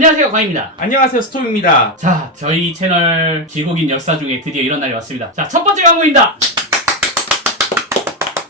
안녕하세요, 광입니다. 안녕하세요, 스톰입니다. 자, 저희 채널 길고 긴 역사 중에 드디어 이런 날이 왔습니다. 자, 첫 번째 광고입니다.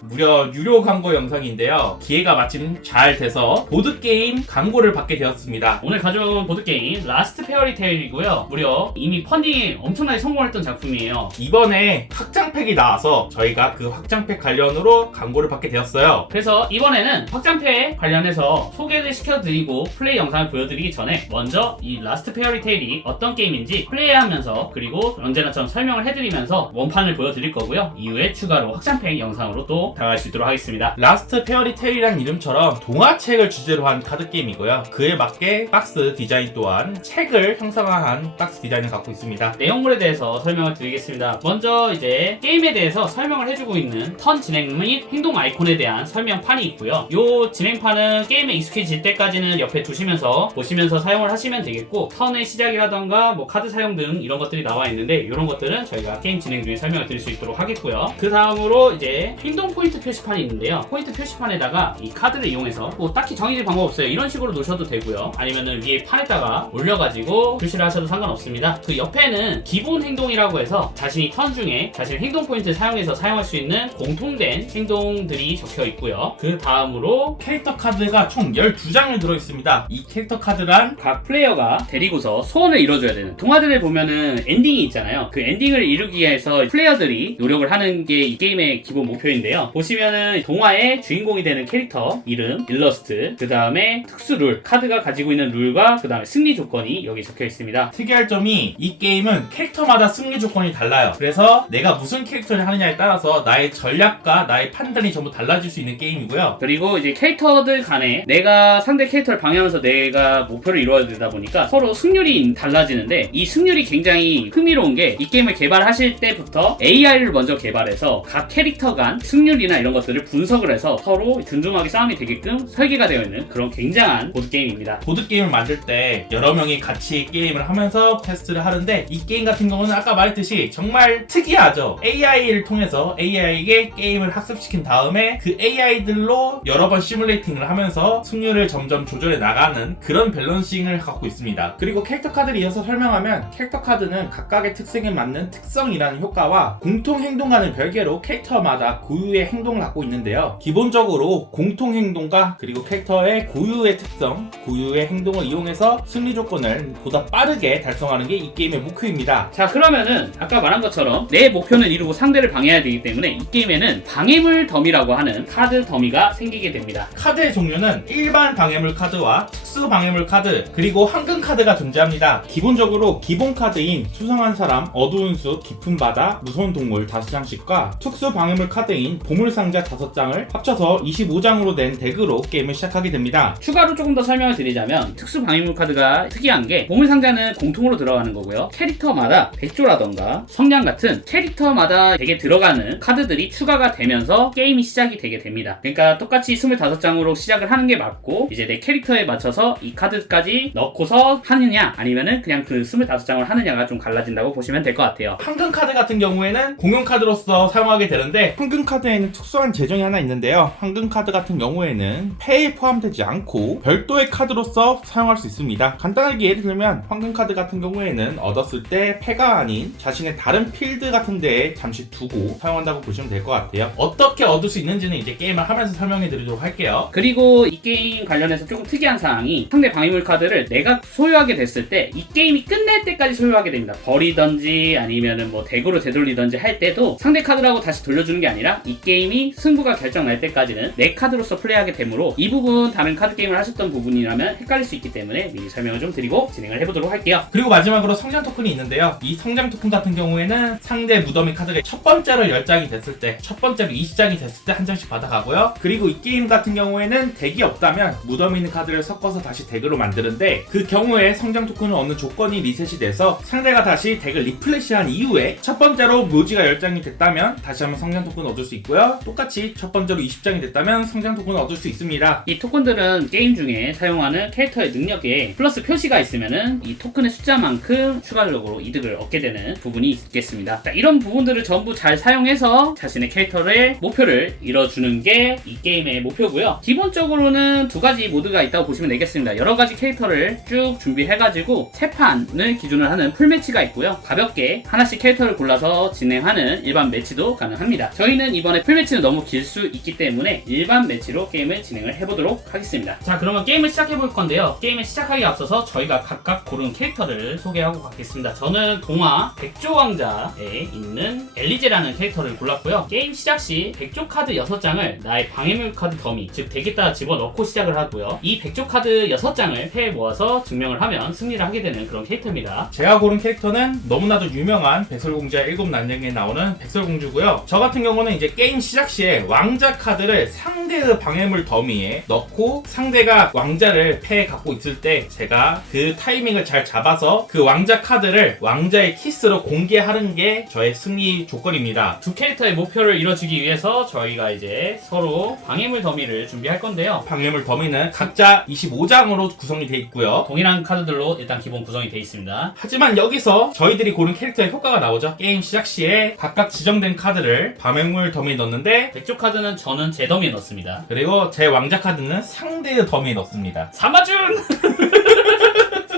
무려 유료 광고 영상인데요. 기회가 마침 잘 돼서 보드게임 광고를 받게 되었습니다. 오늘 가져온 보드게임 라스트 페어리테일이고요. 무려 이미 펀딩이 엄청나게 성공했던 작품이에요. 이번에 확장팩이 나와서 저희가 그 확장팩 관련으로 광고를 받게 되었어요. 그래서 이번에는 확장팩 관련해서 소개를 시켜드리고 플레이 영상을 보여드리기 전에 먼저 이 라스트 페어리테일이 어떤 게임인지 플레이하면서 그리고 언제나처럼 설명을 해드리면서 원판을 보여드릴 거고요. 이후에 추가로 확장팩 영상으로 또 다가갈 수 있도록 하겠습니다. 라스트 페어리테일이란 이름처럼 동화책을 주제로 한 카드게임이고요. 그에 맞게 박스 디자인 또한 책을 형상화한 박스 디자인을 갖고 있습니다. 내용물에 대해서 설명을 드리겠습니다. 먼저 이제 게임에 대해서 설명을 해주고 있는 턴 진행 및 행동 아이콘에 대한 설명판이 있고요. 이 진행판은 게임에 익숙해질 때까지는 옆에 두시면서 보시면서 사용을 하시면 되겠고, 턴의 시작이라던가 뭐 카드 사용 등 이런 것들이 나와 있는데 이런 것들은 저희가 게임 진행 중에 설명을 드릴 수 있도록 하겠고요. 그 다음으로 이제 행동 포인트 표시판이 있는데요. 포인트 표시판에다가 이 카드를 이용해서 뭐 딱히 정해질 방법 없어요. 이런 식으로 놓으셔도 되고요. 아니면은 위에 판에다가 올려가지고 표시를 하셔도 상관없습니다. 그 옆에는 기본 행동이라고 해서 자신이 턴 중에 자신의 행동 포인트를 사용해서 사용할 수 있는 공통된 행동들이 적혀 있고요. 그 다음으로 캐릭터 카드가 총 12장을 들어있습니다. 이 캐릭터 카드란 각 플레이어가 데리고서 소원을 이뤄줘야 되는, 동화들을 보면은 엔딩이 있잖아요. 그 엔딩을 이루기 위해서 플레이어들이 노력을 하는 게 이 게임의 기본 목표인데요. 보시면은 동화의 주인공이 되는 캐릭터 이름, 일러스트, 그 다음에 특수 룰, 카드가 가지고 있는 룰과 그 다음에 승리 조건이 여기 적혀 있습니다. 특이할 점이 이 게임은 캐릭터마다 승리 조건이 달라요. 그래서 내가 무슨 캐릭터를 하느냐에 따라서 나의 전략과 나의 판단이 전부 달라질 수 있는 게임이고요. 그리고 이제 캐릭터들 간에 내가 상대 캐릭터를 방해하면서 내가 목표를 이루어야 되다 보니까 서로 승률이 달라지는데, 이 승률이 굉장히 흥미로운 게 이 게임을 개발하실 때부터 AI를 먼저 개발해서 각 캐릭터 간 승률이나 이런 것들을 분석을 해서 서로 든든하게 싸움이 되게끔 설계가 되어 있는 그런 굉장한 보드게임입니다. 보드게임을 만들 때 여러 명이 같이 게임을 하면서 테스트를 하는데, 이 게임 같은 경우는 아까 말했듯이 정말 특이하죠. AI를 통해서 AI에게 게임을 학습시킨 다음에 그 AI들로 여러 번 시뮬레이팅을 하면서 승률을 점점 조절해 나가는 그런 밸런싱을 갖고 있습니다. 그리고 캐릭터 카드를 이어서 설명하면, 캐릭터 카드는 각각의 특성에 맞는 특성이라는 효과와 공통 행동과는 별개로 캐릭터마다 고유의 행동을 갖고 있는데요. 기본적으로 공통 행동과 그리고 캐릭터의 고유의 특성, 고유의 행동을 이용해서 승리 조건을 보다 빠르게 달성하는 게 이 게임의 목표입니다. 자, 그러면은 아까 말한 것처럼 내 목표는 이루고 상대를 방해해야 되기 때문에 이 게임에는 방해물 더미라고 하는 카드 더미가 생기게 됩니다. 카드의 종류는 일반 방해물 카드와 특수 방해물 카드, 그리고 황금 카드가 존재합니다. 기본적으로 기본 카드인 수상한 사람, 어두운 숲, 깊은 바다, 무서운 동물 5장씩과 특수 방해물 카드인 보물상자 5장을 합쳐서 25장으로 된 덱으로 게임을 시작하게 됩니다. 추가로 조금 더 설명을 드리자면, 특수 방해물 카드가 특이한 게 보물상자는 공통으로 들어가는 거고요. 캐릭터마다 백조라던가 성냥 같은 캐릭터마다 덱에 들어가는 카드들이 추가가 되면서 게임이 시작이 되게 됩니다. 그러니까 똑같이 25장으로 시작을 하는 게 맞고, 이제 내 캐릭터에 맞춰서 이 카드까지 넣고서 하느냐 아니면은 그냥 그 25장을 하느냐가 좀 갈라진다고 보시면 될 것 같아요. 황금 카드 같은 경우에는 공용 카드로서 사용하게 되는데, 황금 카드에는 특수한 제정이 하나 있는데요. 황금 카드 같은 경우에는 패에 포함되지 않고 별도의 카드로서 사용할 수 있습니다. 간단하게 예를 들면, 황금 카드 같은 경우에는 얻었을 때 패가 아닌 자신의 다른 필드 같은 데에 잠시 두고 사용한다고 보시면 될 것 같아요. 어떻게 얻을 수 있는지는 이제 게임을 하면서 설명해 드리도록 할게요. 그리고 이 게임 관련해서 조금 특이한 사항이, 상대 방해물 카드를 내가 소유하게 됐을 때 이 게임이 끝날 때까지 소유하게 됩니다. 버리던지 아니면은 뭐 덱으로 되돌리던지 할 때도 상대 카드라고 다시 돌려주는 게 아니라 이 게임이 승부가 결정날 때까지는 내 카드로서 플레이하게 되므로, 이 부분 다른 카드 게임을 하셨던 부분이라면 헷갈릴 수 있기 때문에 미리 설명을 좀 드리고 진행을 해보도록 할게요. 그리고 마지막으로 성장 토큰이 있는데요. 이 성장 토큰 같은 경우에는 상대 무더미 카드가 첫 번째로 10장이 됐을 때, 첫 번째로 20장이 됐을 때 한 장씩 받아가고요. 그리고 이 게임 같은 경우에는 덱이 없다면 무덤이 있는 카드를 섞어서 다시 덱으로 만드는데, 그 경우에 성장 토큰을 얻는 조건이 리셋이 돼서 상대가 다시 덱을 리플레시한 이후에 첫 번째로 묘지가 10장이 됐다면 다시 한번 성장 토큰을 얻을 수 있고요. 있고요. 똑같이 첫 번째로 20장이 됐다면 성장 토큰을 얻을 수 있습니다. 이 토큰들은 게임 중에 사용하는 캐릭터의 능력에 플러스 표시가 있으면은 이 토큰의 숫자만큼 추가적으로 이득을 얻게 되는 부분이 있겠습니다. 자, 이런 부분들을 전부 잘 사용해서 자신의 캐릭터의 목표를 이뤄주는 게 이 게임의 목표고요. 기본적으로는 두 가지 모드가 있다고 보시면 되겠습니다. 여러 가지 캐릭터를 쭉 준비해가지고 3판을 기준으로 하는 풀매치가 있고요. 가볍게 하나씩 캐릭터를 골라서 진행하는 일반 매치도 가능합니다. 저희는 이번에 풀매치는 너무 길 수 있기 때문에 일반 매치로 게임을 진행을 해보도록 하겠습니다. 자, 그러면 게임을 시작해볼 건데요. 게임을 시작하기에 앞서서 저희가 각각 고른 캐릭터를 소개하고 가겠습니다. 저는 동화 백조왕자에 있는 엘리제라는 캐릭터를 골랐고요. 게임 시작 시 백조 카드 6장을 나의 방해물 카드 더미, 즉 덱에다 집어넣고 시작을 하고요. 이 백조 카드 6장을 패에 모아서 증명을 하면 승리를 하게 되는 그런 캐릭터입니다. 제가 고른 캐릭터는 너무나도 유명한 백설공주와 일곱 난쟁이에 나오는 백설공주고요. 저 같은 경우는 이제 게임 시작 시에 왕자 카드를 상대의 방해물 더미에 넣고 상대가 왕자를 패에 갖고 있을 때 제가 그 타이밍을 잘 잡아서 그 왕자 카드를 왕자의 키스로 공개하는 게 저의 승리 조건입니다. 두 캐릭터의 목표를 이뤄주기 위해서 저희가 이제 서로 방해물 더미를 준비할 건데요. 방해물 더미는 각자 25장으로 구성이 되어 있고요. 동일한 카드들로 일단 기본 구성이 되어 있습니다. 하지만 여기서 저희들이 고른 캐릭터의 효과가 나오죠. 게임 시작 시에 각각 지정된 카드를 방해물 더미에 넣는데 백조 카드는 저는 제 더미에 넣습니다. 그리고 제 왕자 카드는 상대의 더미에 넣습니다. 삼마준!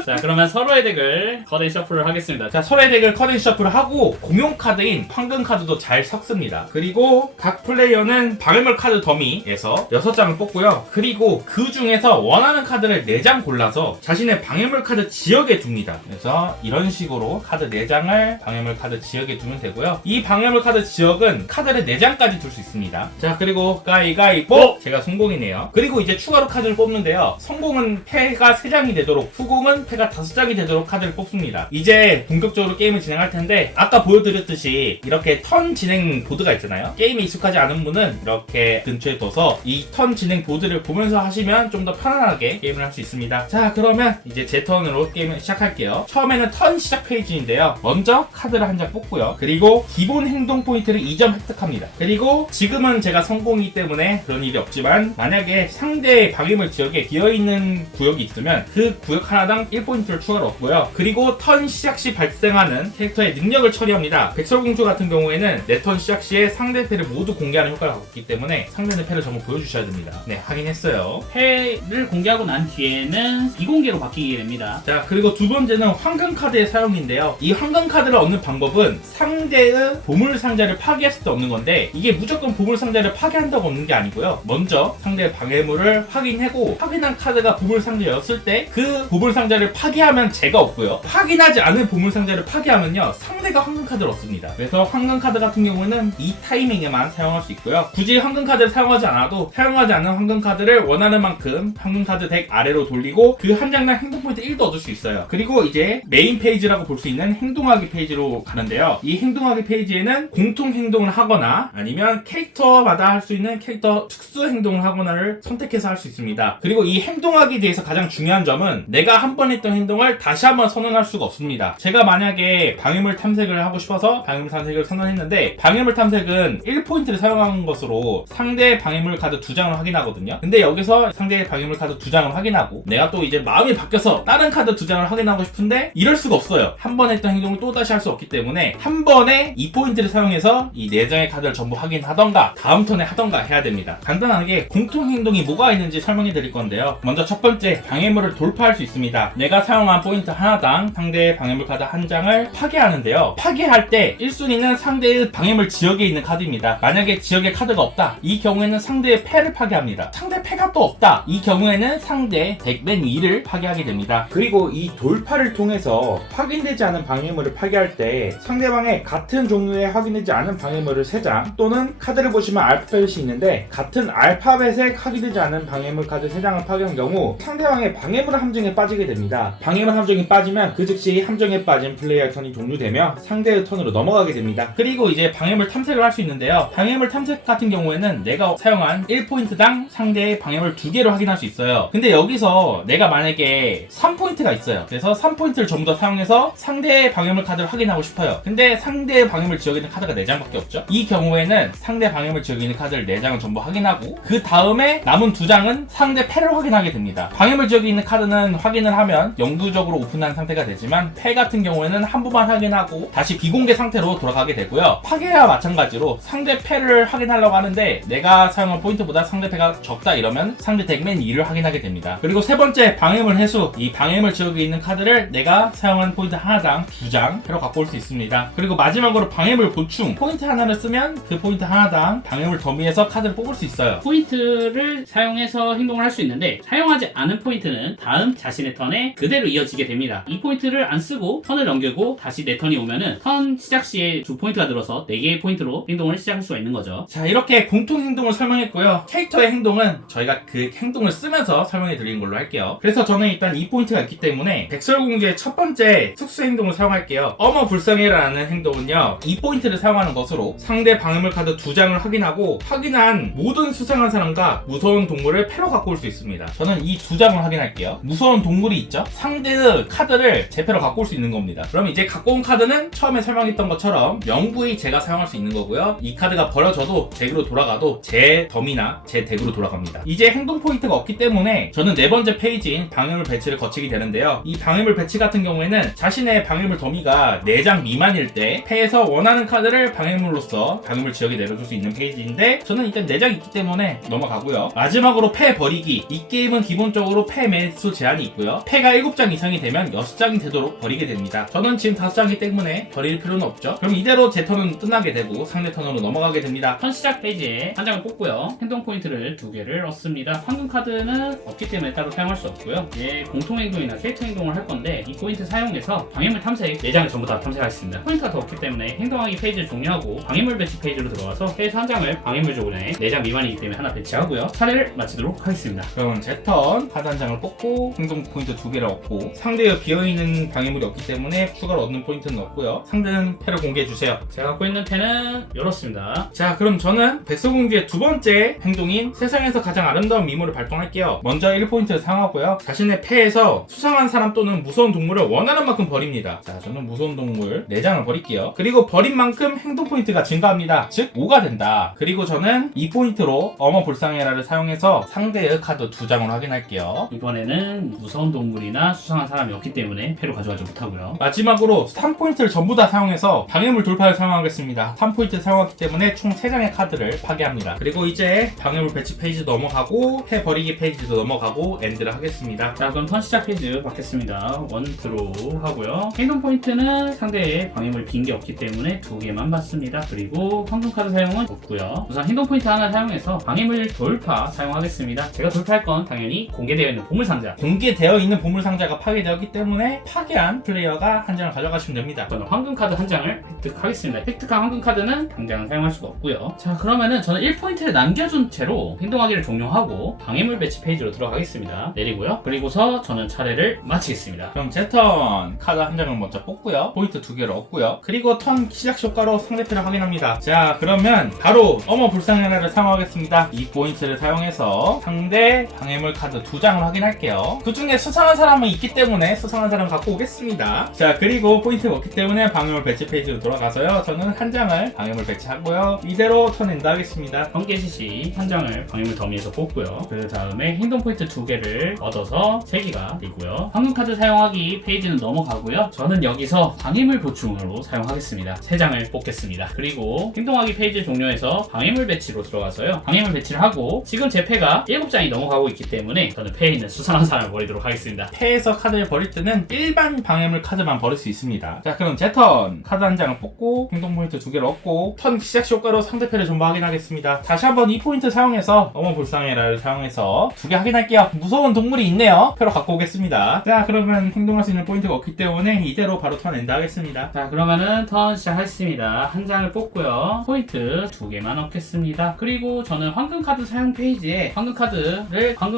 자, 그러면 서로의 덱을 커덴 셔플을 하겠습니다. 자, 서로의 덱을 커덴 셔플을 하고 공용 카드인 황금 카드도 잘 섞습니다. 그리고 각 플레이어는 방해물 카드 더미에서 6장을 뽑고요. 그리고 그 중에서 원하는 카드를 4장 골라서 자신의 방해물 카드 지역에 둡니다. 그래서 이런 식으로 카드 4장을 방해물 카드 지역에 두면 되고요. 이 방해물 카드 지역은 카드를 4장까지 둘 수 있습니다. 자, 그리고 가위가위보! 제가 성공이네요. 그리고 이제 추가로 카드를 뽑는데요. 성공은 패가 3장이 되도록, 후공은 패가 5장이 되도록 카드를 뽑습니다. 이제 본격적으로 게임을 진행할 텐데 아까 보여드렸듯이 이렇게 턴 진행 보드가 있잖아요. 게임에 익숙하지 않은 분은 이렇게 근처에 둬서 이 턴 진행 보드를 보면서 하시면 좀 더 편안하게 게임을 할 수 있습니다. 자, 그러면 이제 제 턴으로 게임을 시작할게요. 처음에는 턴 시작 페이지인데요. 먼저 카드를 한 장 뽑고요. 그리고 기본 행동 포인트를 2점 획득합니다. 그리고 지금은 제가 성공이기 때문에 그런 일이 없지만 만약에 상대의 방해물 지역에 비어있는 구역이 있으면 그 구역 하나당 1포인트를 추가로 얻고요. 그리고 턴 시작 시 발생하는 캐릭터의 능력을 처리합니다. 백설공주 같은 경우에는 내 턴 시작 시에 상대 패를 모두 공개하는 효과를 갖고 있기 때문에 상대는 패를 전부 보여주셔야 됩니다. 네, 확인했어요. 패를 공개하고 난 뒤에는 이공개로 바뀌게 됩니다. 자, 그리고 두 번째는 황금 카드의 사용인데요. 이 황금 카드를 얻는 방법은 상대의 보물 상자를 파괴했을 때 얻는 건데 이게 무조건 보물 상자를 파괴한다고 얻는 게 아니고요. 먼저 상대의 방해물을 확인하고 확인한 카드가 보물 상자였을 때 그 보물 상자를 파괴하면 제가 얻고요. 확인하지 않은 보물 상자를 파괴하면요 상대가 황금 카드를 얻습니다. 그래서 황금 카드 같은 경우는 이 타이밍에만 사용할 수 있고요. 굳이 황금 카드를 사용하지 않아도 사용하지 않은 황금 카드를 원하는 만큼 황금 카드 덱 아래로 돌리고 그 한 장당 행동 포인트 1도 얻을 수 있어요. 그리고 이제 메인 페이지라고 볼 수 있는 행동하기 페이지로 가는데요. 이 행동하기 페이지에는 공통 행동을 하거나 아니면 캐릭터마다 할 수 있는 캐릭터 특수 행동을 하거나를 선택해서 할 수 있습니다. 그리고 이 행동하기에 대해서 가장 중요한 점은 내가 한 번 했던 행동을 다시 한번 선언할 수가 없습니다. 제가 만약에 방해물 탐색을 하고 싶어서 방해물 탐색을 선언했는데 방해물 탐색은 1포인트를 사용한 것으로 상대 방해물 카드 2장을 확인하거든요. 근데 여기서 상대의 방해물 카드 2장을 확인하고 내가 또 이제 마음이 바뀌어서 다른 카드 2장을 확인하고 싶은데 이럴 수가 없어요. 한 번 했던 행동을 또 다시 할 수 없기 때문에 한 번에 2포인트를 사용해서 이 4장의 카드를 전부 확인하던가 다음 턴에 하던가 해야 됩니다. 간단하게 공통 행동이 뭐가 있는지 설명해 드릴 건데요. 먼저 첫 번째, 방해물을 돌파할 수 있습니다. 내가 사용한 포인트 하나당 상대의 방해물 카드 한 장을 파괴하는데요. 파괴할 때 1순위는 상대의 방해물 지역에 있는 카드입니다. 만약에 지역에 카드가 없다, 이 경우에는 상대의 패를 파괴합니다. 상대 패가 또 없다, 이 경우에는 상대 덱 맨 위를 파괴하게 됩니다. 그리고 이 돌파를 통해서 확인되지 않은 방해물을 파괴할 때 상대방의 같은 종류의 확인되지 않은 방해물을 3장 또는 카드를 보시면 알파벳이 있는데 같은 알파벳에 확인되지 않은 방해물 카드 3장을 파괴한 경우 상대방의 방해물 함정에 빠지게 됩니다. 됩니다. 방해물 함정이 빠지면 그 즉시 함정에 빠진 플레이어 턴이 종료되며 상대의 턴으로 넘어가게 됩니다. 그리고 이제 방해물 탐색을 할 수 있는데요. 방해물 탐색 같은 경우에는 내가 사용한 1포인트당 상대의 방해물 2개로 확인할 수 있어요. 근데 여기서 내가 만약에 3포인트가 있어요. 그래서 3포인트를 전부 다 사용해서 상대의 방해물 카드를 확인하고 싶어요. 근데 상대의 방해물 지역에 있는 카드가 4장밖에 없죠. 이 경우에는 상대 방해물 지역에 있는 카드를 4장을 전부 확인하고 그 다음에 남은 2장은 상대 패를 확인하게 됩니다. 방해물 지역에 있는 카드는 확인을 하면 영구적으로 오픈한 상태가 되지만 패 같은 경우에는 한 번만 확인하고 다시 비공개 상태로 돌아가게 되고요. 파괴와 마찬가지로 상대 패를 확인하려고 하는데 내가 사용한 포인트보다 상대 패가 적다 이러면 상대 덱맨 2를 확인하게 됩니다. 그리고 세 번째 방해물 해수. 이 방해물 지역에 있는 카드를 내가 사용한 포인트 하나당 2장 패로 갖고 올 수 있습니다. 그리고 마지막으로 방해물 보충. 포인트 하나를 쓰면 그 포인트 하나당 방해물 더미에서 카드를 뽑을 수 있어요. 포인트를 사용해서 행동을 할 수 있는데 사용하지 않은 포인트는 다음 자신의 턴에 그대로 이어지게 됩니다. 이 포인트를 안 쓰고 턴을 넘기고 다시 내 턴이 오면은 턴 시작 시에 2포인트가 들어서 4개의 포인트로 행동을 시작할 수가 있는 거죠. 자, 이렇게 공통 행동을 설명했고요. 캐릭터의 행동은 저희가 그 행동을 쓰면서 설명해 드리는 걸로 할게요. 그래서 저는 일단 이 포인트가 있기 때문에 백설공주의 첫 번째 특수 행동을 사용할게요. 어머 불쌍해라는 행동은요, 이 포인트를 사용하는 것으로 상대 방해물 카드 2장을 확인하고 확인한 모든 수상한 사람과 무서운 동물을 패로 갖고 올 수 있습니다. 저는 이 2장을 확인할게요. 무서운 동물이 있죠? 상대의 카드를 제 패로 갖고 올 수 있는 겁니다. 그럼 이제 갖고 온 카드는 처음에 설명했던 것처럼 영구히 제가 사용할 수 있는 거고요. 이 카드가 버려져도 덱으로 돌아가도 제 덤이나 제 덱으로 돌아갑니다. 이제 행동 포인트가 없기 때문에 저는 네 번째 페이지인 방해물 배치를 거치게 되는데요. 이 방해물 배치 같은 경우에는 자신의 방해물 더미가 4장 미만일 때 패에서 원하는 카드를 방해물로서 방해물 지역에 내려줄 수 있는 페이지인데 저는 일단 4장 있기 때문에 넘어가고요. 마지막으로 패 버리기. 이 게임은 기본적으로 패 매수 제한이 있고요. 패가 7장 이상이 되면 6장이 되도록 버리게 됩니다. 저는 지금 5장이기 때문에 버릴 필요는 없죠. 그럼 이대로 제 턴은 끝나게 되고 상대 턴으로 넘어가게 됩니다. 턴 시작 페이지에 한 장을 뽑고요. 행동 포인트를 2개를 얻습니다. 황금 카드는 없기 때문에 따로 사용할 수 없고요. 이제 공통 행동이나 캐릭터 행동을 할 건데 이 포인트 사용해서 방해물 탐색 4장을 전부 다 탐색하겠습니다. 포인트가 더 없기 때문에 행동하기 페이지를 종료하고 방해물 배치 페이지로 들어가서 페이지 한 장을 방해물 조건에 4장 미만이기 때문에 하나 배치하고요. 차례를 마치도록 하겠습니다. 그럼 제 턴 카드 한 장을 뽑고 행동 포인트 2개를 얻고 상대의 비어있는 방해물이 없기 때문에 추가로 얻는 포인트는 없고요. 상대는 패를 공개해주세요. 제가 갖고 있는 펜은 이렇습니다. 자, 그럼 저는 백설공주의 두 번째 행동인 세상에서 가장 아름다운 미모를 발동할게요. 먼저 1포인트를 사용하고요. 자신의 패에서 수상한 사람 또는 무서운 동물을 원하는 만큼 버립니다. 자, 저는 무서운 동물 4장을 버릴게요. 그리고 버린 만큼 행동 포인트가 증가합니다. 즉 5가 된다. 그리고 저는 2포인트로 어머 불쌍해라를 사용해서 상대의 카드 2장을 확인할게요. 이번에는 무서운 동물이나 수상한 사람이 없기 때문에 패로 가져가지 못하고요. 마지막으로 3포인트를 전부 다 사용해서 방해물 돌파를 사용하겠습니다. 3포인트 사용하기 때문에 총 3장의 카드를 파괴합니다. 그리고 이제 방해물 배치 페이지 넘어가고 패 버리기 페이지도 넘어가고 엔드를 하겠습니다. 자, 그럼 턴 시작 페이지 받겠습니다. 원드로 하고요. 행동 포인트는 상대의 방해물 빈 게 없기 때문에 2개만 받습니다. 그리고 황금 카드 사용은 없고요. 우선 행동 포인트 하나 사용해서 방해물 돌파 사용하겠습니다. 제가 돌파할 건 당연히 공개되어 있는 보물 상자. 공개되어 있는 보물 상자가 파괴되었기 때문에 파괴한 플레이어가 한 장을 가져가시면 됩니다. 저는 황금 카드 한 장을 획득하겠습니다. 획득한 황금 카드는 당장 사용할 수가 없고요. 자, 그러면은 저는 1포인트를 남겨준 채로 행동하기를 종료하고 방해물 배치 페이지로 들어가겠습니다. 내리고요. 그리고서 저는 차례를 마치겠습니다. 그럼 제 턴 카드 한 장을 먼저 뽑고요. 포인트 2개를 얻고요. 그리고 턴 시작 효과로 상대편을 확인합니다. 자, 그러면 바로 어머 불쌍해라를 사용하겠습니다. 이 포인트를 사용해서 상대 방해물 카드 2장을 확인할게요. 그 중에 수상한 사람은 있기 때문에 수상한 사람 갖고 오겠습니다. 자, 그리고 포인트가 없기 때문에 방해물 배치 페이지로 돌아가서요. 저는 한 장을 방해물 배치하고요. 이대로 턴 엔드 하겠습니다. 번개시시 한 장을 방해물 더미에서 뽑고요. 그 다음에 행동 포인트 2개를 얻어서 3개가 되고요. 황금 카드 사용하기 페이지는 넘어가고요. 저는 여기서 방해물 보충으로 사용하겠습니다. 3장을 뽑겠습니다. 그리고 행동하기 페이지 종료해서 방해물 배치로 들어가서요. 방해물 배치를 하고 지금 제 패가 7장이 넘어가고 있기 때문에 저는 패에 있는 수상한 사람을 버리도록 하겠습니다. 패에서 카드를 버릴 때는 일반 방해물 카드만 버릴 수 있습니다. 자, 그럼 제 턴 카드 한 장을 뽑고 행동 포인트 2개를 얻고 턴 시작 효과로 상대패를 전부 확인하겠습니다. 다시 한번 이 포인트 사용해서 어머 불쌍해라를 사용해서 2개 확인할게요. 무서운 동물이 있네요. 패로 갖고 오겠습니다. 자, 그러면 행동할 수 있는 포인트가 없기 때문에 이대로 바로 턴 엔드 하겠습니다. 자, 그러면은 턴 시작하겠습니다. 한 장을 뽑고요. 포인트 2개만 얻겠습니다. 그리고 저는 황금 카드 사용 페이지에 황금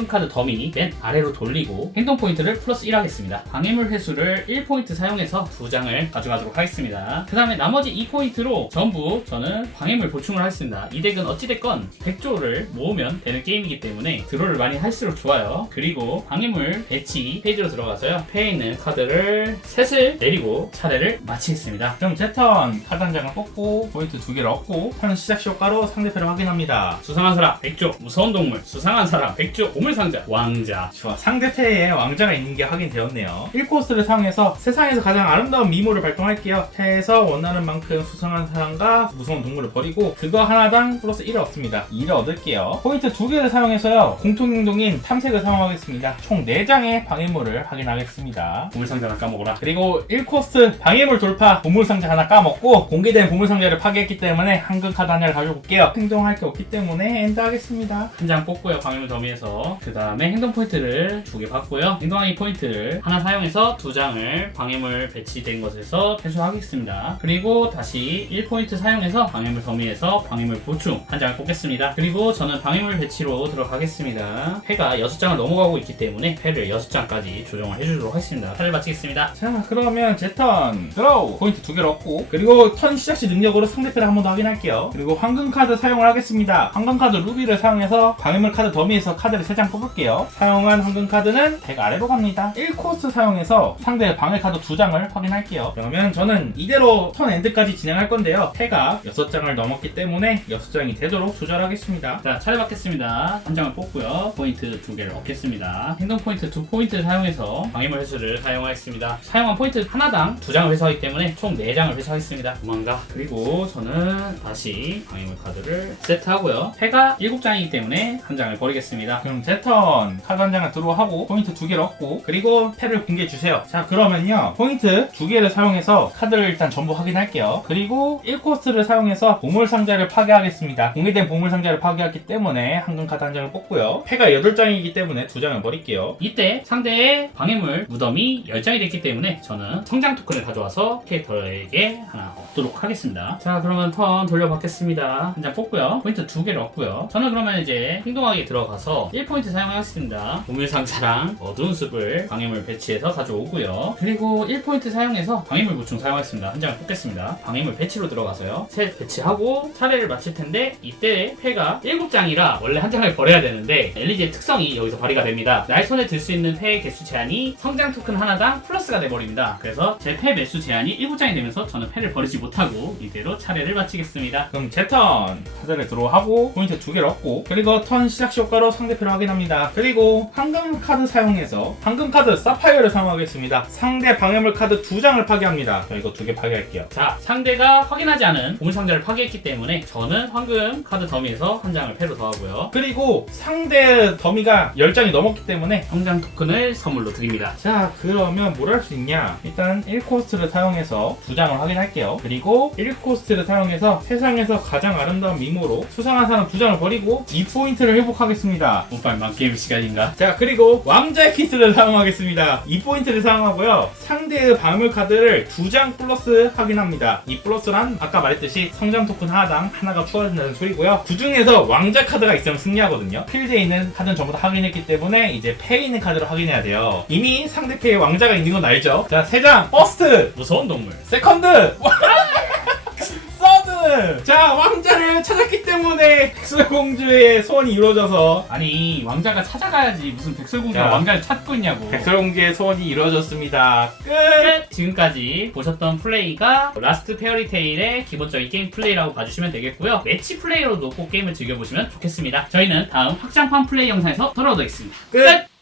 카드 더미 맨 아래로 돌리고 행동 포인트를 횟수를 플러스 1 하겠습니다. 방해물 횟수를 1포인트 사용해서 2장을 가져가도록 하겠습니다. 그 다음에 나머지 2포인트로 전부 저는 방해물 보충을 하겠습니다. 이 덱은 어찌됐건 100조를 모으면 되는 게임이기 때문에 드로를 많이 할수록 좋아요. 그리고 방해물 배치 페이지로 들어가서요, 패에 있는 카드를 셋을 내리고 차례를 마치겠습니다. 그럼 제 턴 카드 한 장을 뽑고 포인트 2개를 얻고 턴 시작 시 효과로 상대편을 확인합니다. 수상한 사람 100조, 무서운 동물 수상한 사람 100조, 보물상자 왕자. 좋아, 상대패에 왕자가 있는 게 확인되었네요. 1코스를 사용해서 세상에서 가장 아름다운 미모를 발동할게요. 패에서 원하는 만큼 수상한 사람과 무서운 동물을 버리고 그거 하나당 플러스 1을 얻습니다. 2를 얻을게요. 포인트 2개를 사용해서요, 공통행동인 탐색을 사용하겠습니다. 총 4장의 방해물을 확인하겠습니다. 보물상자 까먹어라. 그리고 1코스 방해물 돌파, 보물상자 하나 까먹고 공개된 보물상자를 파괴했기 때문에 한글 카드 하나를 가져볼게요. 행동할 게 없기 때문에 엔드 하겠습니다. 한 장 뽑고요, 방해물 더미에서. 그 다음에 행동 포인트를 2개 받고요, 행동하기 포인트를 하나 사용해서 2장을 방해물 배치된 것에서 회수하겠습니다. 그리고 다시 1포인트 사용해서 방해물 더미에서 방해물 보충 한 장을 뽑겠습니다. 그리고 저는 방해물 배치로 들어가겠습니다. 패가 6장을 넘어가고 있기 때문에 패를 6장까지 조정을 해주도록 하겠습니다. 차를 마치겠습니다. 자, 그러면 제 턴 드로우 포인트 2개를 얻고 그리고 턴 시작 시 능력으로 상대편을 한 번 더 확인할게요. 그리고 황금 카드 사용을 하겠습니다. 황금 카드 루비를 사용해서 방해물 카드 더미에서 카드를 3장 뽑을게요. 사용한 황금 카드는 덱 아래로 갑니다. 1코스 사용해서 상대 방해 카드 2장을 확인할게요. 그러면 저는 이대로 턴 엔드까지 진행할 건데요, 패가 6장을 넘었기 때문에 6장이 되도록 조절하겠습니다. 자, 차례 받겠습니다. 한 장을 뽑고요, 포인트 2개를 얻겠습니다. 행동 포인트 2포인트를 사용해서 방해물 회수를 사용하겠습니다. 사용한 포인트 하나당 2장을 회수하기 때문에 총 4장을 회수하겠습니다. 도망가. 그리고 저는 다시 방해물 카드를 세트하고요, 패가 7장이기 때문에 한 장을 버리겠습니다. 그럼 제 턴 카드 한 장을 드로우하고 포인트 2개를 얻고 그리고 패를 공개해주세요. 자, 그러면요, 포인트 2개를 사용해서 카드를 일단 전부 확인할게요. 그리고 1코스를 사용해서 보물상자를 파괴하겠습니다. 공개된 보물상자를 파괴했기 때문에 황금 카드 한 장을 뽑고요, 패가 8장이기 때문에 2장을 버릴게요. 이때 상대의 방해물 무덤이 10장이 됐기 때문에 저는 성장 토큰을 가져와서 캐릭터에게 하나 얻도록 하겠습니다. 자, 그러면 턴 돌려받겠습니다. 한 장 뽑고요, 포인트 2개를 얻고요. 저는 그러면 이제 행동하기에 들어가서 1포인트 사용하겠습니다. 보물상자랑 어두운 숲을 방해물 배치해서 가져오고요. 그리고 1포인트 사용해서 방해물 보충 사용하겠습니다. 한 장을 뽑겠습니다. 방해물 배치로 들어가서요, 셋 배치하고 차례를 마칠 텐데 이때 패가 7장이라 원래 한 장을 버려야 되는데 엘리지의 특성이 여기서 발휘가 됩니다. 날 손에 들 수 있는 패의 개수 제한이 성장 토큰 하나당 플러스가 돼버립니다. 그래서 제 패 매수 제한이 7장이 되면서 저는 패를 버리지 못하고 이대로 차례를 마치겠습니다. 그럼 제 턴 카드를 드로우하고 포인트 2개를 얻고 그리고 턴 시작 시 효과로 상대편을 확인합니다. 그리고 황금 카드 사용해서 황금 카드 사파이어를 사용하겠습니다. 상대 방해물 카드 2장을 파괴합니다. 저 이거 2개 파괴할게요. 자, 상대가 확인하지 않은 보물상자를 파괴했기 때문에 저는 황금 카드 더미에서 한 장을 패로 더하고요, 그리고 상대 더미가 10장이 넘었기 때문에 성장 토큰을 선물로 드립니다. 자, 그러면 뭘 할 수 있냐, 일단 1코스트를 사용해서 2장을 확인할게요. 그리고 1코스트를 사용해서 세상에서 가장 아름다운 미모로 수상한 사람 2장을 버리고 2포인트를 회복하겠습니다. 오빠만 게임 시간인가? 자, 그리고 왕자의 키스를 사용하겠습니다. 2포인트를 사용하고요, 상대의 방울 카드를 2장 플러스 확인합니다. 이 플러스란 아까 말했듯이 성장 토큰 하나당 하나가 추가된다는 소리고요. 그 중에서 왕자 카드가 있으면 승리하거든요. 필드에 있는 카드는 전부 다 확인했기 때문에 이제 패에 있는 카드를 확인해야 돼요. 이미 상대 패에 왕자가 있는 건 알죠? 자, 3장 퍼스트, 무서운 동물. 세컨드, 서드. 자, 왕자를 찾았기 때문에 백설공주의 소원이 이루어져서, 아니, 왕자가 찾아가야지 무슨 백설공주가 야. 왕자를 찾고 있냐고. 백설공주의 소원이 이루어졌습니다. 끝! 끝! 지금까지 보셨던 플레이가 라스트 페어리테일의 기본적인 게임 플레이라고 봐주시면 되겠고요. 매치 플레이로도 꼭 게임을 즐겨보시면 좋겠습니다. 저희는 다음 확장판 플레이 영상에서 돌아오겠습니다. 끝!